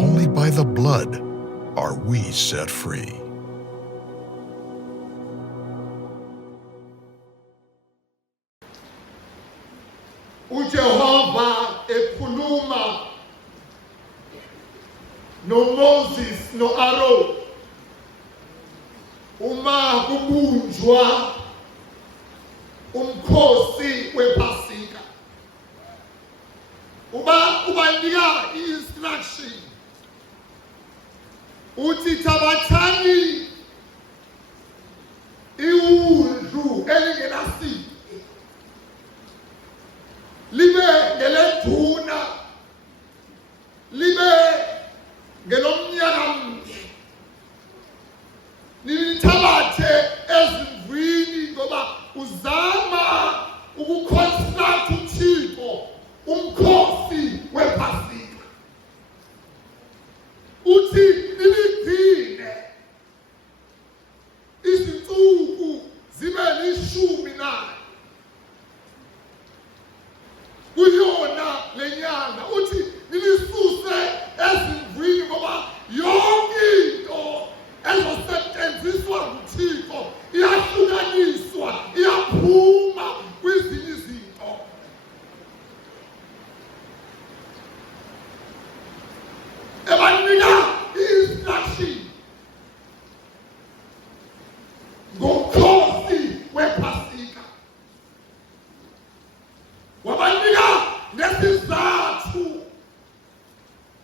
Only by the blood are we set free. uJehova ekhuluma noMoses noAaron uma kubunjwa umkhosi wePhasika, ubanika i-instruction uthi thabathani iwundlu elingenasifo libe ngeleduna, libe ngelomnyaka mnye, nilithabathe ezimvini ngoba uzama ukuconstruct uThixo umkhosi wePhasika. Uthi niligcine izinsuku zibe 14 kuyona lenyanga, uthi nilisuse ezimvini ngoba yonke into ezosetshenziswa nguThixo iyahlukaniswa, iyaphuma kwezinye izinto. Ebanika i-instruction ngomkhosi wePhasika, wabanika nesizathu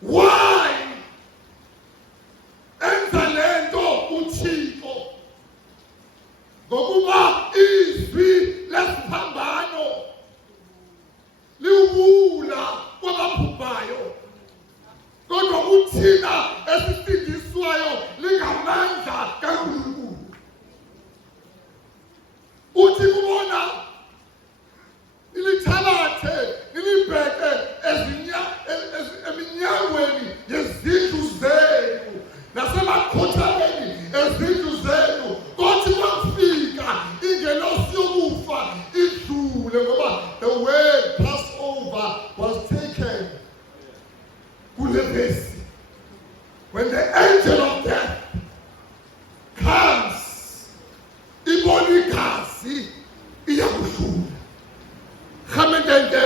why enza lento uThixo, ngokuba izwi lesiphambano liwubula kwababhubhayo, kodwa uthina esisindiswayo lingamandla kaNkulunkulu. Uthi kubona ilithabathe ilibheke eminyangweni yezindlu zenu nasemakhothameni ezindlu zenu, kothi kwafika ingelosi yokufa idlule, ngoba the word Passover was taken kule vesi. When the angel of death comes, ibonikazi iyakuhlula. Khamendende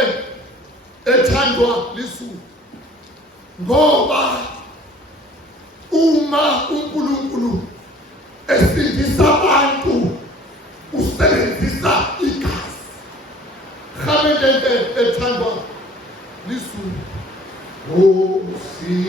ethandwa lisu, ngoba uma uNkulunkulu esindisa abantu usebenzisa igazi. Khamendende ethandwa lisu, osiphatha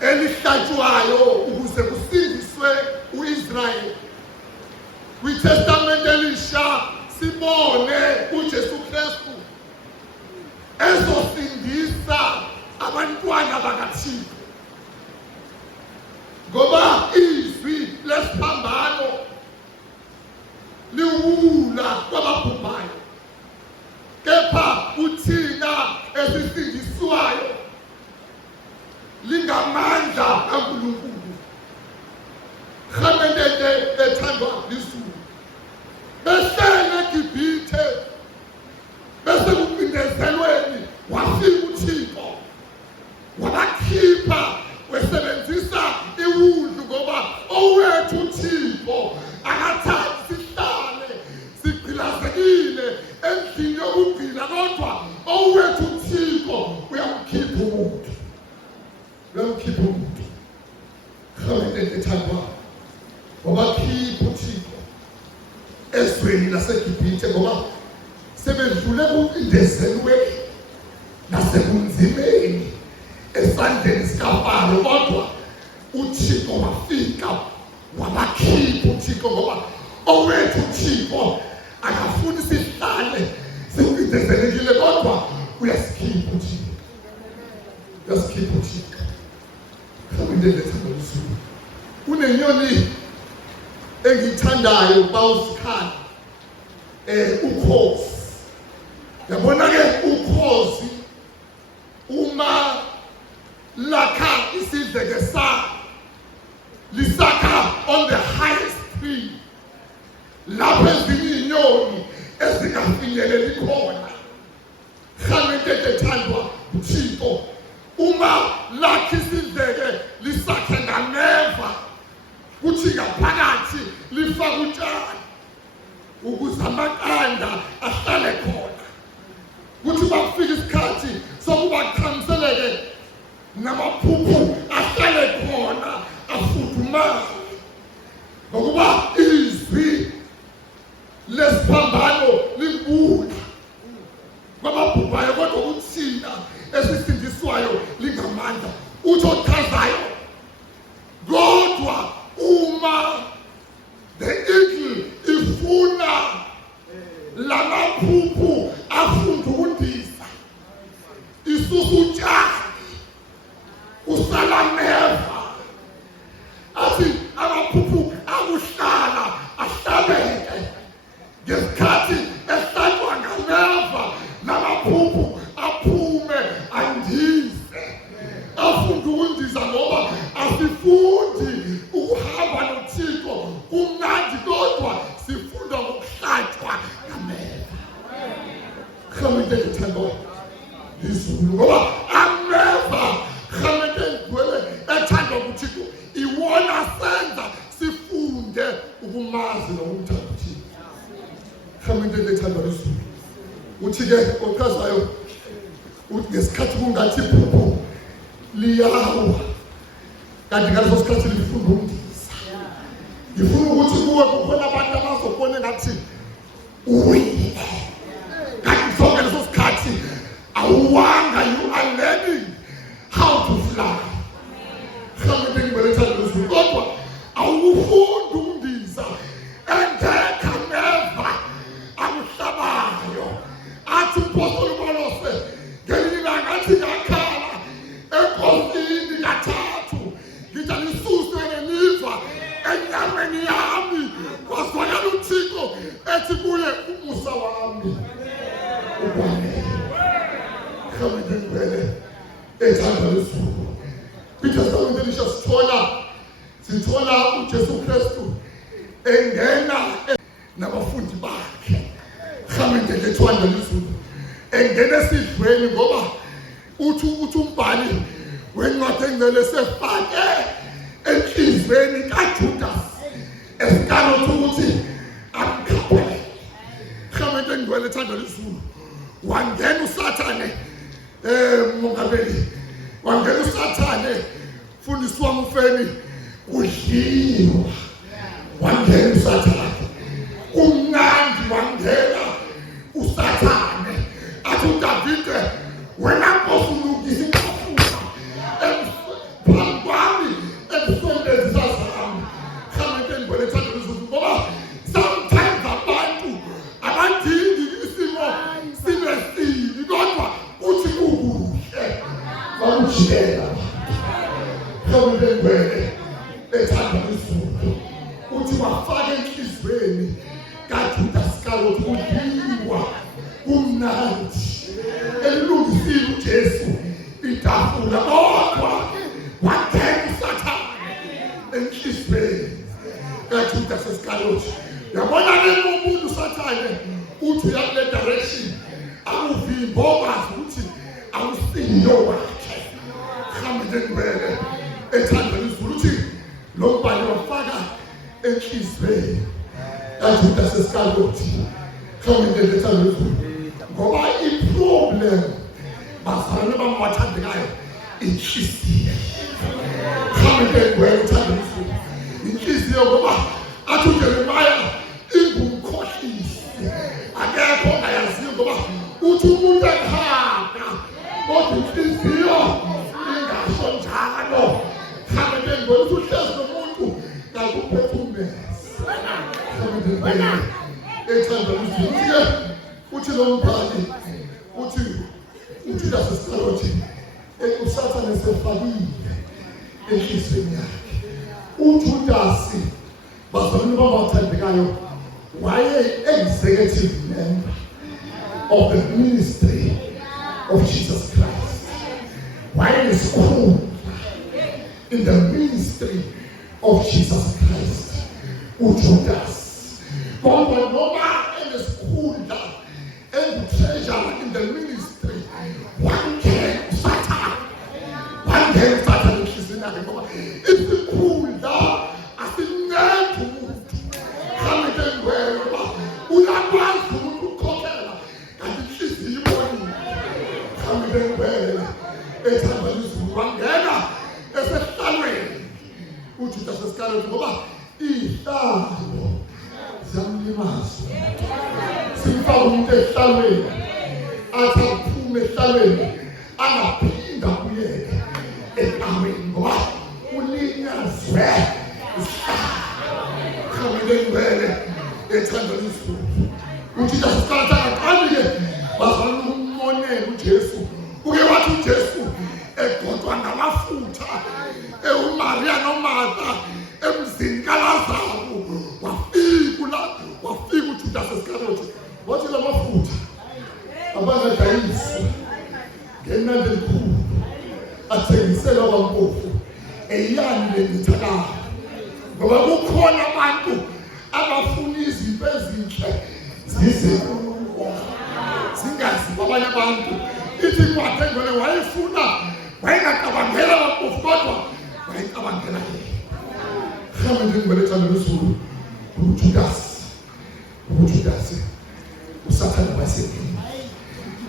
elihlatshwayo ukuze kusindiswe uIsrael. KwiTestament Elisha sibone uJesu Kristu ezosindisa abantwana bakaThixo, ngoba izwi lesiphambano liwula kwababhubhayo, kepha uthina esisindiswayo lingamandla kaNkulunkulu. Khamendende ethandwa lisu, behlele eGibhithe, bese kupindezelweni wafika uThixo wabakhipha, wesebenzisa iwundlu, ngoba owethu uThixo akathandi sihlale sigcilazekile sebedlule kuvindezelweni nasebunzimeni esandleni sikaFaro, kodwa uThixo wafika wabakhipha uThixo, ngoba owethu uThixo akafuni sihlale sivindezelekile, kodwa uyasikhipha uThixo, uyasikhipha uThixo. Mhlawumbe lethemba lizulu kunenyoni engiyithandayo bawusikhala ukhozi. Yabona ke ukhozi uma lakha isidleke sakhe lisakha on the highest tree, lapho ezinye inyoni ezingafinyeleli khona. Mhlawumbe ethandwa uThixo uma lakha isidleke lisakhe ngameva, kuthi ngaphakathi lifaka utshani ukuze amaqanda ahlale khona, kuthi bakufika isikhathi sokuba kukhanyiseleke namaphuphu ahlale khona afudumale, ngokuba izwi lesiphambano linkulu kwababhubhayo, kodwa ukuthina esisindiswayo lingamandla. Uthi ochazayo, kodwa uma the eagle ifuna lamaphuphu afundundisa, isusa utshani usala meva, athi amaphuphu akuhlala ahlabeke ngesikhathi ehlatshwa ngameva, namaphuphu aphume andise afundundisa, ngoba asifundi ukuhamba noThixo kumnandi, kodwa sifunda ngokuhlatshwa ngameva. Mhlawumbe ngithemba lizulu, ngoba ameva mhlawumbe ngwele ethandwa uThixo iwona senza sifunde ukumazi nokumthanda uThixo. Mhlawumbe ngithemba lizulu uthi-ke ochazayo uthi ngesikhathi kungathi iphuphu liyawa, kanti ngaleso sikhathi lifundundisa. Ngifuna ukuthi kuwe kukhona abantu abazobona ngathi uwile, kanti sonke leso sikhathi awuwanga. You are learning how to fly. Mhlawumbe ngibelethana lezulu, kodwa awufundundisa engekho ameva akuhlabayo. Athi umpostoli uPawulos ngelinye ilanga athi ngakhala enkosini kathathu, ngithi alisuse neliva enyameni yami, kwazwakala uThixo ethi kuye, umusa wami ukwanele. Mhlawumbe ngibele ethanda lezulu kwitestamente elisha sithola uJesu Kristu engena nabafundi bakhe. Mhlawumbe ngethanda lezulu engena esidlweni, ngoba uthi umbhali wencwadi engcwele sefake enhlizweni kaJudas esikalo ukuthi amkhaphele. Mhlawumbe ngibele ethanda lezulu wangena uSathane, mongameli, wangena uSathane, mfundisi wami ufeni, kudliwa wangena uSathane, kumnandi wangena uSathane. Athi uDavide, wena Nkosi ulungisa inkafula phambi kwami ebusondeni zami. Mhlawumbe ngibele ethanda lezulu, ngoba sometimes abantu abadingi isimo sibe sibi, kodwa uthi kukuhle bakujikela. Mhlawumbe ngibele ethanda lezulu uthi wafaka enhlizweni kaJudas Iscariot kudliwa kumnandi, elungisile uJesu itafula, kodwa wangena uSathane enhlizweni kaJudas Iscariot. Yabona ke umuntu uSathane uthi uyakule direction akuvimba, okwazi ukuthi awusiyo wakhe. Mhlawumbe ngibele ethanda lezulu uthi lo mbhali wafaka enhlizweni kaJudas Iscariot. Mhlawumbe ethanda lezulu, ngoba iproblem bazalwane bamwathandekayo inhliziyo. Mhlawumbe ngibele ethanda lezulu inhliziyo, ngoba athi uJeremiah ingumkhohlisi, akekho ongayaziyo, ngoba uthi lo mbhali uthi uJudas Iscariot usathane esefakile enhliziyweni yakhe. uJudas bazalwane babathandekayo waye executive member of the ministry of Jesus Christ. Waye isikhulu in the ministry of Jesus Christ. uJudas kodwa noma enesikhundla treasure in the ministry, one day Satan enhliziyweni yakhe ngoba isikhundla asingeke umuntu khamike ngwela uyakwazi umuntu ukukhokhela kanti inhliziyo ibonile khamike ngwela ethanda izulu wangena esehlalweni uJudas Iscariot ngoba ihlalo ziyamlimaza. Simfaka umuntu ehlalweni athi aphume ehlalweni angaphinda kuyeke eqhaweni ngoba ulinyazwe khamile ngwele ethanda izulu. uJudas Iscariot akaqali-ke bazalwane umonela uJesu. Uke wathi uJesu egodwa ngamafutha uMaria noMartha emzini kaLazaro wafika uJudas Iscariot wathi la mafutha abangadayisi ngenani elikhulu athengisela abampofu eyani lelithakala ngoba kukhona abantu abafuna izinto ezinhle zingazi kwabanye abantu. Ithi incwadi engcwele wayefuna wayengacabangela abampofu kodwa wayecabangela yena. Khamile ngwele ethanda izulu. uJudas usathane wasengena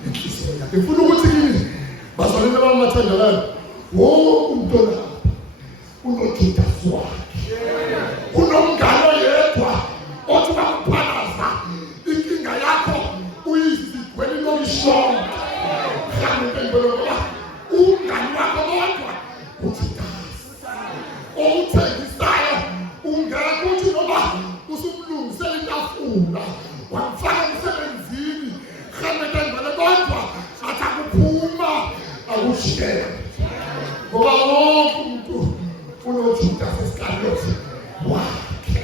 enhliziyweni yakhe. Ngifuna ukuthi kini bazalwane abamathandanayo wonke umuntu olapha unoJudas wakhe, unomngane yedwa othi bakuphalaza inkinga yakho uyizigwele lokishonke. Khamile ngwele ngoba umngane wakho kodwa uJudas owuthengisayo ungekho uthi noma usumlungisela itafula wamfaka emsebenzini. Khamile ngwele kodwa athi akuphuma akushiyele ngoba wonke umuntu unoJudas Iscariot wakhe.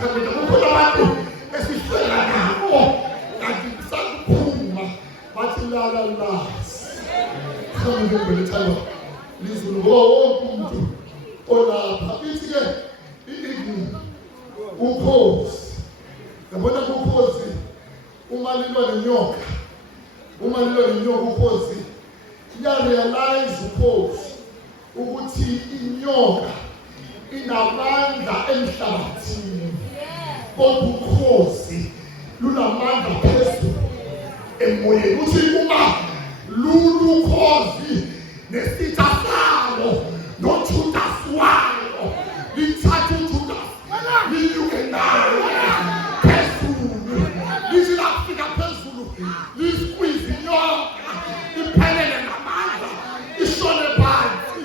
Khamile kukhona abantu esihlela nabo kanti kusakuphuma bathi lala lazi. Khamile ngwele ethanda izulu ngoba wonke umuntu olapha. Ithi-ke ukhozi yabona ukhozi uma lilwa nenyoka ukhozi iyarealize ukhozi ukuthi inyoka inamandla emhlabathini kodwa ukhozi lunamandla phezulu emoyeni. Uthi uma lulu ukhozi nesitha salo noJudas walo lithatha uJudas linyuke naye phezulu lithi lafika phezulu lisikwize inyoka iphelele ngamandla ishone phansi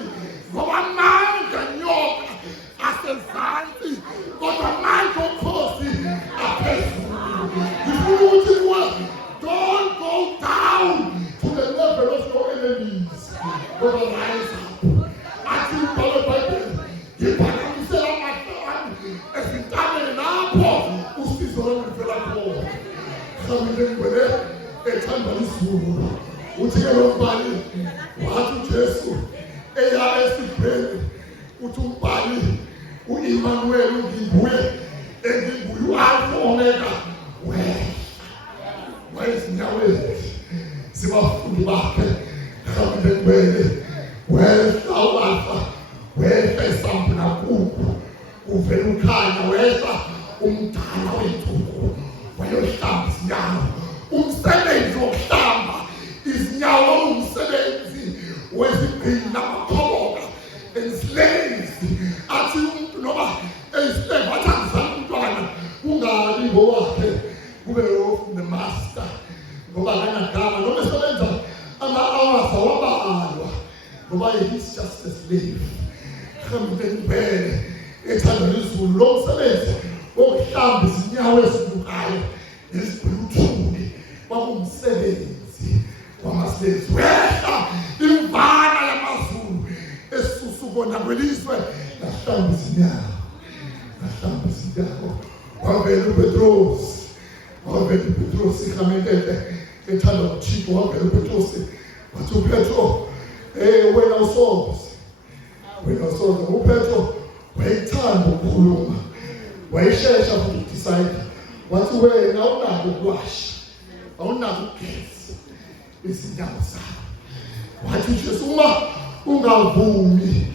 ngoba amandla enyoka asezansi kodwa amandla okhozi aphezulu. Ngifuna ukuthi don't go down to the level of your enemies but rise up. Athi ubhalo eBhayibhelini ngiphakamisela amahlanu ezintabeni lapho usizo lwangivela khona. Khamile ngwele ethanda izulu. Uthi-ke lo mbhali wathi uJesu eya esibheni uthi umbhali u-Emmanuel nginguye enginguye u-Alpha Omega wezinyaweni zibafundi bakhe. Khamile ngwele wehla u-Alpha wehla isambu nakuku uvela ukhanya wehla umdala wentuku wayohlamba izinyawo. Umsebenzi wokuhlamba izinyawo umsebenzi wezigqili namakhoboka enslezi. Athi umuntu noma eyislave athi angizali umntwana kungabi ngowakhe kube the master ngoba kanagama noma esebenza ama-hours awabalwa ngoba he's just a slave. Khamile ngwele ethanda izulu lo msebenzi wokuhlamba izinyawo ezibukayo nezigqili uthuli kwakumsebenzi wamasenzi wehla imvana yamazulu esusubona kwelizwe lahlamba izinyawo wavela uPetrosi ihamekele ethanda uThixo wavela uPetrosi wathi uPetro wena usoze uPetro wayethanda ukukhuluma wayeshesha ukudecide wathi wena awunako ukuwasha awunako ukugeza izinyawo zakho wathi uJesu uma ungavumi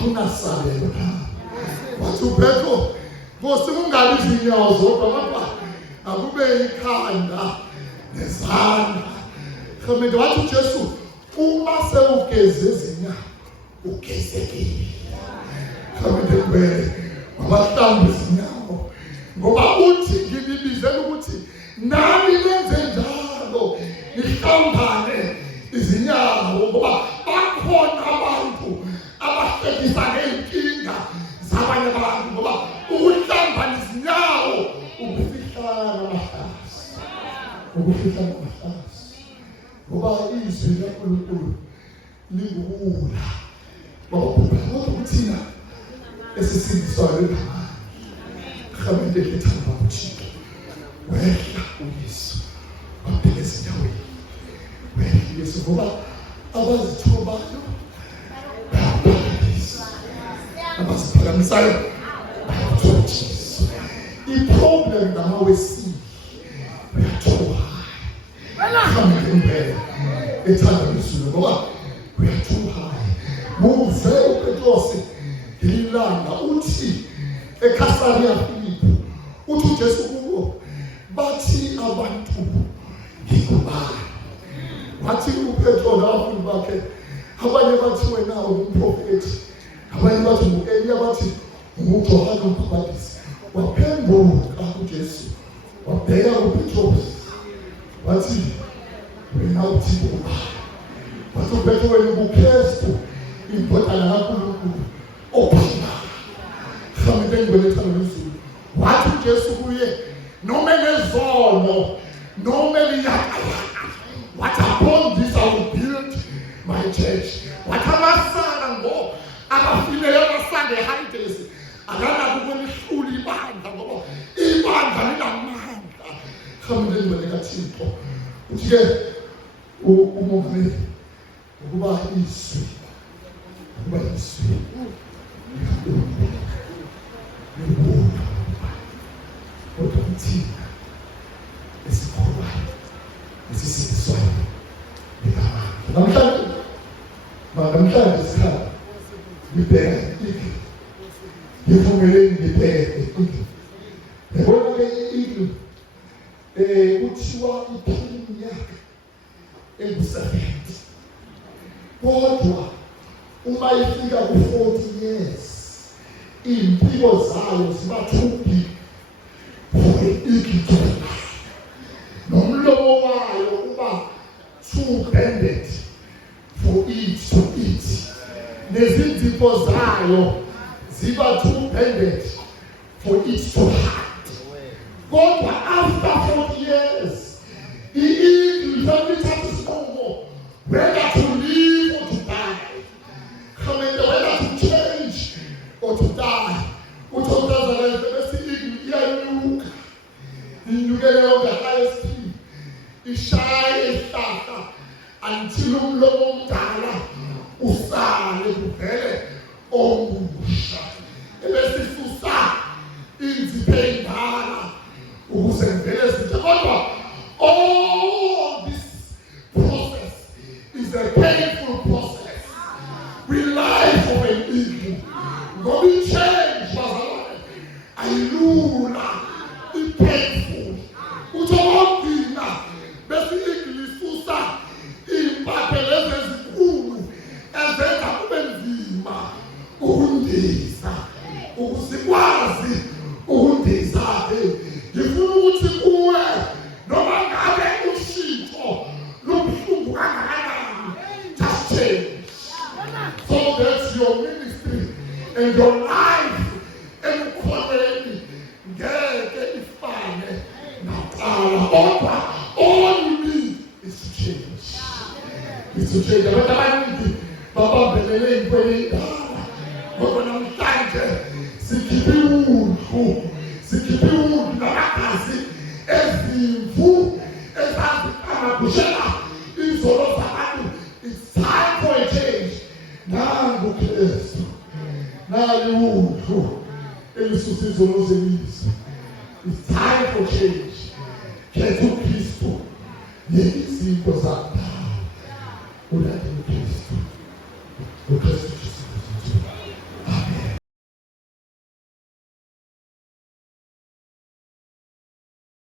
awunasabelo wathi uPetro Nkosi kungabi izinyawo zodwa kodwa akube ikhanda nezandla. Khona wathi uJesu uma sewugeze izinyawo ugezekile. Khona kubele abahlamba izinyawo ngoba uthi ngibizela ukuthi nami lenze njalo nihlambane izinyawo ngoba bakhona abantu abahlekisa ngeenkinga zabanye abantu ngoba ukuhlamba izinyawo ukufihlana amahlasi ngoba izwi laNkulunkulu lingubula ngoba ukuthina esisindiswayo khamende lethamba uThixo wehla uYesu wabheka ezinyaweni wehla uYesu ngoba abazithobayo abaziphakamisayo i-problem ngamawesile uyathoba khamende impela ethanda izulu ngoba uyathoba muve uPetrosi ilanga uthi eKhasariya Filipi uthi uJesu kuwo bathi abantu ngikubani wathi uPetro nabafundi bakhe abanye bathi wena umprofeti abanye bathi uEliya bathi uJohane uMbhaptizi waphenduka uJesu wabheka uPetro wathi wena uthi ubani wathi uPetro wena uKristu indodana kaNkulunkulu ophila khamende ngibelethana nezulu wathi uJesu kuye noma nezono noma liyakayaka wathi upon this I will build my church wathi amasana ngo abafileyo abasande eHides akana kukulihlula ibandla ngoba ibandla linamandla khamende ngibeleka Thixo uthi-ke umongameli ukuba izwi kodwa thina esikholwayo esisindiswayo namhlanje sikhala ngibheka iglu ngivumeleni ngibheke iglu yabona-ke iglu kuthiwa iphini yakhe engu-70 kodwa uma ifika ku-40 years impilo zayo ziba too big for iglu nomlomo wayo uba too bended for it to eat nezindipho zayo ziba too bended for it to hide kodwa after 40 years i-iglu ithatha isinqumo whether to live or to die whether to change or to die uthokozaleze bese iglu iyanuka inyukele on the highest peak ishaye ihlahla until umlomo omdala usale kuvele omusha ebese isusa inzipho endala ukuze ngivele zintsha kodwa all this process is a painful process. We life of an eagle. God will change bazalwane. Ayilula. It's painful. Utawambina. Besi eagle isusa impathe lezi ezinkulu ezenza kube nzima. to change. But abantu babambelele intweni endala. Ngoba namhlanje sikhiphe umuntu namagazi ezimvu ezazikamagushela izolo zabantu. It's time for a change. Nangu Kristu. Naye umuntu elisusa izono zemizwa. It's time for change. Khetha uKristu. Yezinto zakudala. Ulandele